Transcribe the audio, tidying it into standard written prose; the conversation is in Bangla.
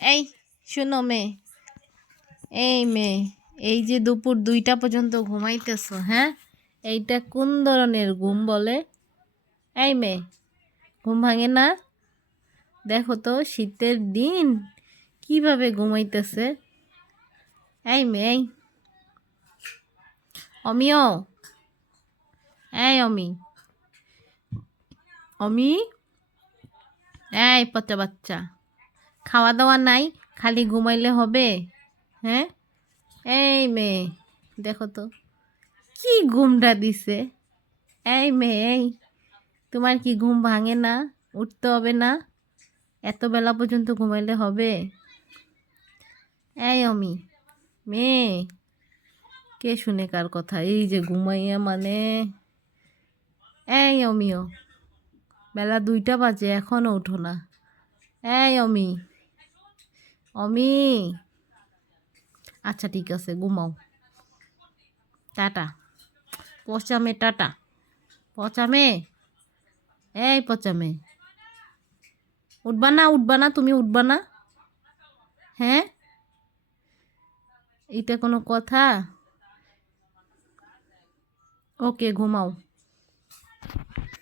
এই শোনো মেয়ে, এই মেয়ে, এই যে দুপুর 2টা পর্যন্ত ঘুমাইতেছো, হ্যাঁ? এইটা কোন ধরনের ঘুম বলে? এই মেয়ে, ঘুম ভাঙে না? দেখো তো শীতের দিন কিভাবে ঘুমাইতেছে। এই মেয়ে, এই অমিও, এই অমি, অমি, এই পচা বাচ্চা, খাওয়া দাওয়া নাই, খালি ঘুমাইলে হবে? হ্যাঁ, এই মেয়ে, দেখো তো কি ঘুমটা দিছে। এই মেয়ে, এই তোমার কি ঘুম ভাঙে না? উঠতে হবে না? এত বেলা পর্যন্ত ঘুমাইলে হবে? এই অমি, মেয়ে, কে শুনে কার কথা? এই যে ঘুমাইয়া মানে, এই অমিও, বেলা 2টা বাজে এখনো উঠো না। এই অমি, অমি, আচ্ছা ঠিক আছে ঘুমাও, টাটা। পচামে টাটা, পচামে, এই পচামে, উঠবা না, উঠবা না, তুমি উঠবা না? হ্যাঁ, এটা কোনো কথা? ওকে ঘুমাও।